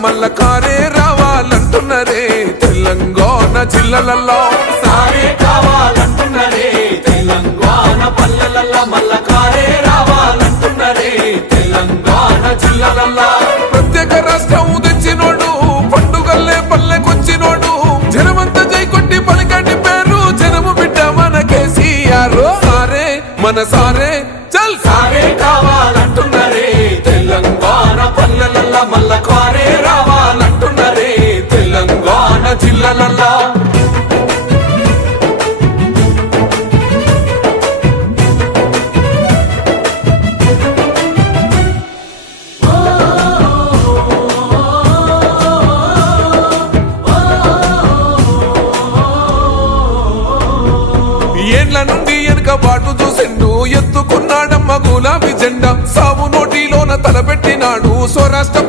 మల్ల కారే రావాలంటున్నరే తెలంగాణ జిల్లాలలో సారే కావాలంటున్నరే తెలంగాణ పల్లెలల్లా మల్ల కారే రావాలంటున్నరే తెలంగాణ జిల్లాలల్లా ప్రత్యేక రాష్ట్రం తెచ్చినోడు పండుగల్లే పల్లెకొచ్చినోడు జనమంతా జై కొట్టి పలికండి పేరు జనము బిడ్డ మన కేసీఆర్ సారే మన సారే చల్ సారే కావాలంటున్నరే తెలంగాణ పల్లెలల్లా మల్ల కారే రావాలంటున్నరే తెలంగాణ జిల్లాలల్లా ఏండ్ల నుండి వెనుక బాటు చూసిండు ఎత్తుకున్నాడమ్మ గులాబీ జెండా సాగు నోటిలోన తలపెట్టినాడు స్వరాష్ట్ర